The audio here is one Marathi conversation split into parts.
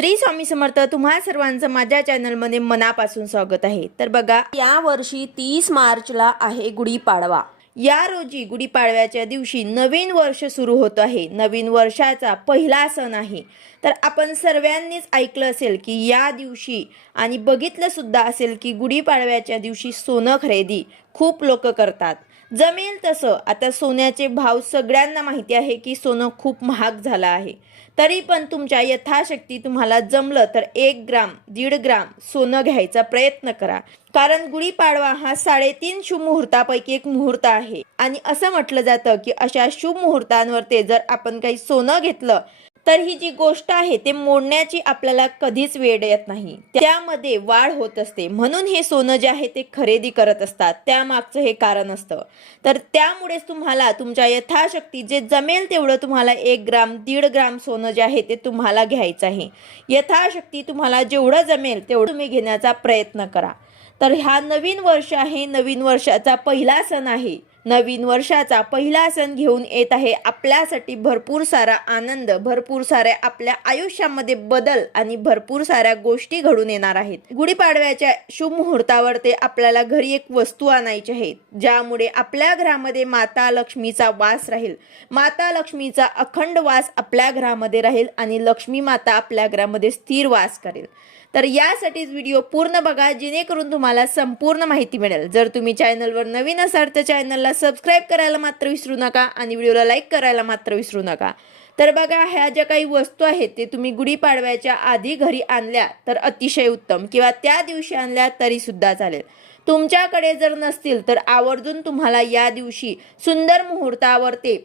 श्री स्वामी समर्थ तुम्हा सर्वांचं माझ्या चॅनलमध्ये मनापासून स्वागत आहे तर बघा या वर्षी तीस मार्चला आहे गुढीपाडवा या रोजी गुढीपाडव्याच्या दिवशी नवीन वर्ष सुरू होत आहे नवीन वर्षाचा पहिला सण आहे तर आपण सर्वांनीच ऐकलं असेल की या दिवशी आणि बघितलं सुद्धा असेल की गुढीपाडव्याच्या दिवशी सोनं खरेदी खूप लोक करतात जमेल तसं आता सोन्याचे भाव सगळ्यांना माहिती आहे की सोनं खूप महाग झालं आहे तरी पण तुमच्या यथाशक्ती तुम्हाला जमलं तर एक ग्राम दीड ग्राम सोनं घ्यायचा प्रयत्न करा कारण गुढीपाडवा हा साडेतीन शुभ मुहूर्तापैकी एक मुहूर्त आहे आणि असं म्हटलं जातं की अशा शुभ मुहूर्तांवर ते जर आपण काही सोनं घेतलं तर ही जी गोष्ट आहे ते मोडण्याची आपल्याला कधीच वेळ येत नाही त्यामध्ये वाढ होत असते म्हणून हे सोनं जे आहे ते खरेदी करत असतात त्यामागचं हे कारण असतं तर त्यामुळेच तुम्हाला तुमच्या यथाशक्ती जे जमेल तेवढं तुम्हाला एक ग्राम दीड ग्राम सोनं जे आहे ते तुम्हाला घ्यायचं आहे यथाशक्ती तुम्हाला जेवढं जमेल तेवढं तुम्ही घेण्याचा प्रयत्न करा तर हा नवीन वर्ष आहे नवीन वर्षाचा पहिला सण आहे नवीन वर्षाचा पहिला सण घेऊन येत आहे आपल्यासाठी भरपूर सारा आनंद भरपूर साऱ्या आपल्या आयुष्यामध्ये बदल आणि भरपूर साऱ्या गोष्टी घडून येणार आहेत गुढीपाडव्याच्या शुभ मुहूर्तावर ते आपल्याला घरी एक वस्तू आणायची आहे ज्यामुळे आपल्या घरामध्ये माता लक्ष्मीचा वास राहील माता लक्ष्मीचा अखंड वास आपल्या घरामध्ये राहील आणि लक्ष्मी माता आपल्या घरामध्ये स्थिर वास करेल तर यासाठीच व्हिडिओ पूर्ण बघा जेणेकरून तुम्हाला संपूर्ण माहिती मिळेल जर तुम्ही चॅनलवर नवीन असाल तर चॅनलला सबस्क्राईब करायला मात्र विसरू नका आणि व्हिडिओला लाईक करायला मात्र विसरू नका तर बघा ह्या ज्या काही वस्तू आहेत ते तुम्ही पाडव्याच्या आधी घरी आणल्या तर अतिशय उत्तम किंवा त्या दिवशी आणल्या तरी सुद्धा चालेल तुमच्याकडे जर नसतील तर आवर्जून तुम्हाला या दिवशी सुंदर मुहूर्तावर ते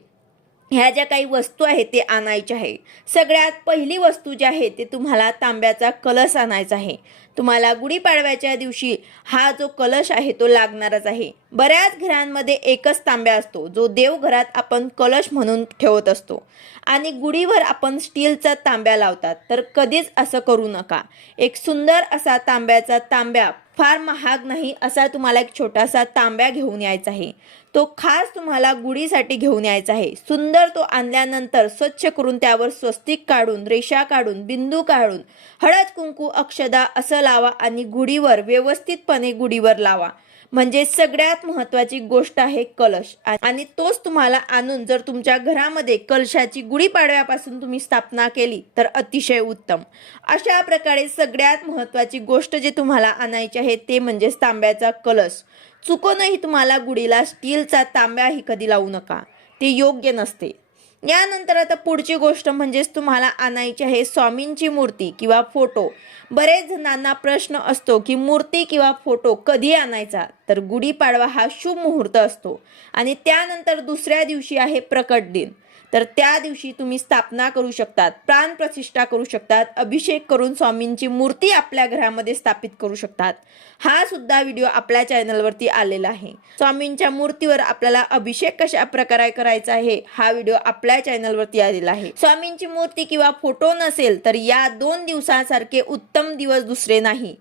ह्या ज्या काही वस्तू आहेत ते आणायच्या आहे सगळ्यात पहिली वस्तू जी आहे ते तुम्हाला तांब्याचा कलश आणायचा आहे तुम्हाला गुढीपाडव्याच्या दिवशी हा जो कलश आहे तो लागणारच आहे बऱ्याच घरांमध्ये एकच तांब्या असतो जो देवघरात आपण कलश म्हणून ठेवत असतो आणि गुढीवर आपण स्टीलचा तांब्या लावतात तर कधीच असं करू नका एक सुंदर असा तांब्याचा तांब्या फार महाग नाही असा तुम्हाला एक छोटासा तांब्या घेऊन यायचा आहे तो खास तुम्हाला गुढीसाठी घेऊन यायचा आहे सुंदर तो आणल्यानंतर स्वच्छ करून त्यावर स्वस्तिक काढून रेषा काढून बिंदू काढून हळद कुंकू अक्षदा असं लावा आणि गुढीवर व्यवस्थितपणे गुढीवर लावा म्हणजे सगळ्यात महत्वाची गोष्ट आहे कलश आणि तोच तुम्हाला आणून जर तुमच्या घरामध्ये कलशाची गुढीपाडव्यापासून तुम्ही स्थापना केली तर अतिशय उत्तम अशा प्रकारे सगळ्यात महत्वाची गोष्ट जे तुम्हाला आणायची आहे ते म्हणजे तांब्याचा कलश चुकूनही तुम्हाला गुढीला स्टीलचा तांब्याही कधी लावू नका ते योग्य नसते यानंतर आता पुढची गोष्ट म्हणजेच तुम्हाला आणायची आहे स्वामींची मूर्ती किंवा फोटो बरेच जणांना प्रश्न असतो की मूर्ती किंवा फोटो कधी आणायचा तर गुढीपाडवा हा शुभ मुहूर्त असतो आणि त्यानंतर दुसऱ्या दिवशी आहे प्रकट दिन तर त्या दिवशी तुम्ही स्थापना करू शकतात प्राण प्रतिष्ठा करू शकतात अभिषेक करून स्वामींची मूर्ती आपल्या घरामध्ये स्थापित करू शकतात हा सुद्धा व्हिडिओ आपल्या चॅनलवरती आलेला आहे स्वामींच्या मूर्तीवर आपल्याला अभिषेक कशा प्रकारे करायचा आहे हा व्हिडिओ आपल्या चॅनलवरती आलेला आहे स्वामींची मूर्ती किंवा फोटो नसेल तर या दोन दिवसांसारखे उत्तम दिवस दुसरे नाही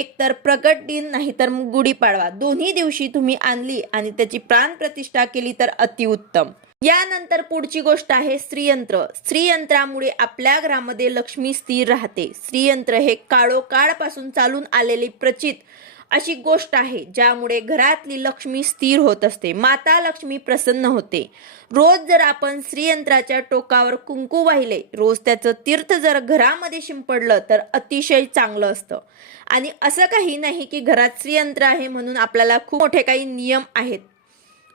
एक तर प्रगट दिन नाही तर गुढीपाडवा दोन्ही दिवशी तुम्ही आणली आणि त्याची प्राण प्रतिष्ठा केली तर अतिउत्तम यानंतर पुढची गोष्ट आहे स्त्रीयंत्र स्त्रीयंत्रामुळे आपल्या घरामध्ये लक्ष्मी स्थिर राहते स्त्रीयंत्र हे काळोकाळपासून चालून आलेली प्रचित अशी गोष्ट आहे ज्यामुळे घरातली लक्ष्मी स्थिर होत असते माता लक्ष्मी प्रसन्न होते रोज जर आपण स्त्रीयंत्राच्या टोकावर कुंकू वाहिले रोज त्याचं तीर्थ जर घरामध्ये शिंपडलं तर अतिशय चांगलं असतं आणि असं काही नाही की घरात श्रीयंत्र आहे म्हणून आपल्याला खूप मोठे काही नियम आहेत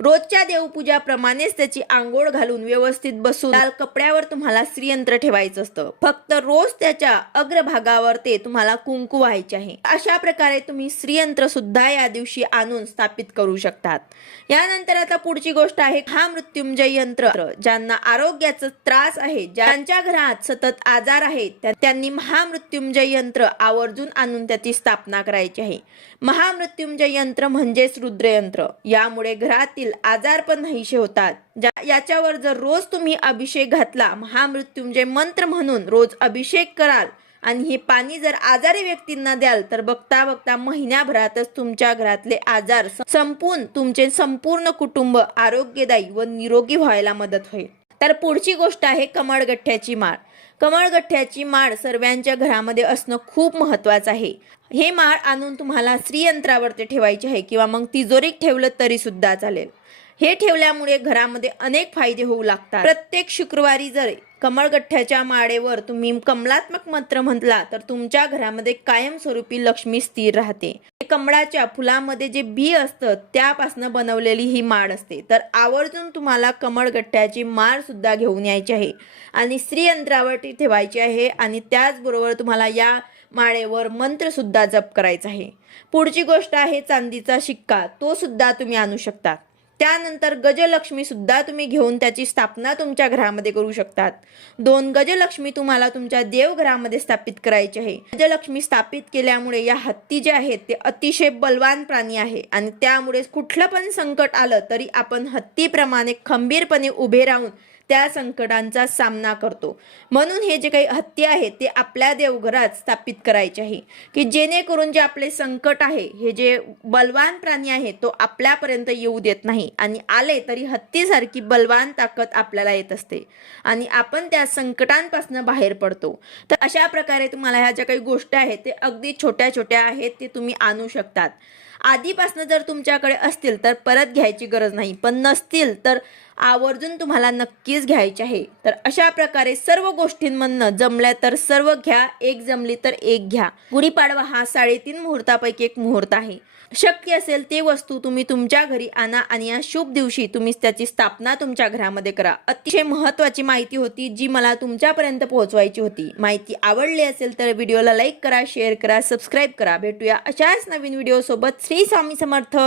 रोजच्या देवपूजा प्रमाणेच त्याची आंघोळ घालून व्यवस्थित बसून लाल कपड्यावर तुम्हाला श्रीयंत्र ठेवायचं असतं फक्त रोज त्याच्या अग्रभागावर ते तुम्हाला कुंकू व्हायचे आहे अशा प्रकारे तुम्ही श्रीयंत्र सुद्धा या दिवशी आणून स्थापित करू शकतात यानंतर आता पुढची गोष्ट आहे हा मृत्युंजय यंत्र ज्यांना आरोग्याचा त्रास आहे ज्यांच्या घरात सतत आजार आहेत त्यांनी महामृत्युंजय यंत्र आवर्जून आणून त्याची स्थापना करायची आहे महामृत्युंजय यंत्र म्हणजेच रुद्रयंत्र यामुळे घरातील शरीरातील आजार पण नाहीशे होतात याच्यावर जर रोज तुम्ही अभिषेक घातला महामृत्युंजय मंत्र म्हणून रोज अभिषेक कराल आणि हे पाणी जर आजारी व्यक्तींना द्याल तर बघता बघता महिन्याभरातच तुमच्या घरातले आजार संपून तुमचे संपूर्ण कुटुंब आरोग्यदायी व निरोगी व्हायला मदत होईल तर पुढची गोष्ट आहे कमळगठ्ठ्याची माळ कमळगठ्ठ्याची माळ सर्वांच्या घरामध्ये असणं खूप महत्त्वाचं आहे हे माळ आणून तुम्हाला स्त्रीयंत्रावरती ठेवायची आहे किंवा मग तिजोरीत ठेवलं सुद्धा चालेल हे ठेवल्यामुळे घरामध्ये अनेक फायदे होऊ लागतात प्रत्येक शुक्रवारी जर कमळगठ्ठ्याच्या माळेवर तुम्ही कमलात्मक मंत्र म्हटला तर तुमच्या घरामध्ये कायमस्वरूपी लक्ष्मी स्थिर राहते कमळाच्या फुलामध्ये जे बी असतं त्यापासनं बनवलेली ही माळ असते तर आवर्जून तुम्हाला कमळगठ्ठ्याची माळ सुद्धा घेऊन यायची आहे आणि स्त्रीयंत्रावरती ठेवायची आहे आणि त्याचबरोबर तुम्हाला या माळेवर मंत्र सुद्धा जप करायचा आहे पुढची गोष्ट आहे चांदीचा शिक्का तो सुद्धा तुम्ही आणू शकता त्यानंतर सुद्धा तुम्ही घेऊन त्याची स्थापना तुमच्या घरामध्ये करू शकतात दोन गजलक्ष्मी तुम्हाला तुमच्या देवघरामध्ये स्थापित करायची आहे गजलक्ष्मी स्थापित केल्यामुळे या हत्ती जे आहेत ते अतिशय बलवान प्राणी आहे आणि त्यामुळे कुठलं पण संकट आलं तरी आपण हत्तीप्रमाणे खंबीरपणे उभे राहून त्या संकटांचा सामना करतो म्हणून हे जे काही हत्ती आहे ते आपल्या देवघरात स्थापित करायचे आहे की जेणेकरून जे आपले संकट आहे हे जे बलवान प्राणी आहे तो आपल्यापर्यंत येऊ देत नाही आणि आले तरी हत्तीसारखी बलवान ताकद आपल्याला येत असते आणि आपण त्या संकटांपासून बाहेर पडतो तर अशा प्रकारे तुम्हाला ह्या ज्या काही गोष्टी आहेत ते अगदी छोट्या छोट्या आहेत ते तुम्ही आणू शकतात आधीपासून जर तुमच्याकडे असतील तर परत घ्यायची गरज नाही पण नसतील तर आवर्जून तुम्हाला नक्कीच घ्यायचे आहे तर अशा प्रकारे सर्व गोष्टींमधनं जमल्या तर सर्व घ्या एक जमली तर एक घ्या गुढीपाडवा हा साडेतीन मुहूर्तापैकी एक मुहूर्त आहे शक्य असेल ते वस्तू तुम्ही तुमच्या घरी आणा आणि या शुभ दिवशी तुम्ही त्याची स्थापना तुमच्या घरामध्ये करा अतिशय महत्वाची माहिती होती जी मला तुमच्यापर्यंत पोहोचवायची होती माहिती आवडली असेल तर व्हिडिओला लाईक करा शेअर करा सबस्क्राईब करा भेटूया अशाच नवीन व्हिडिओसोबत श्री स्वामी समर्थ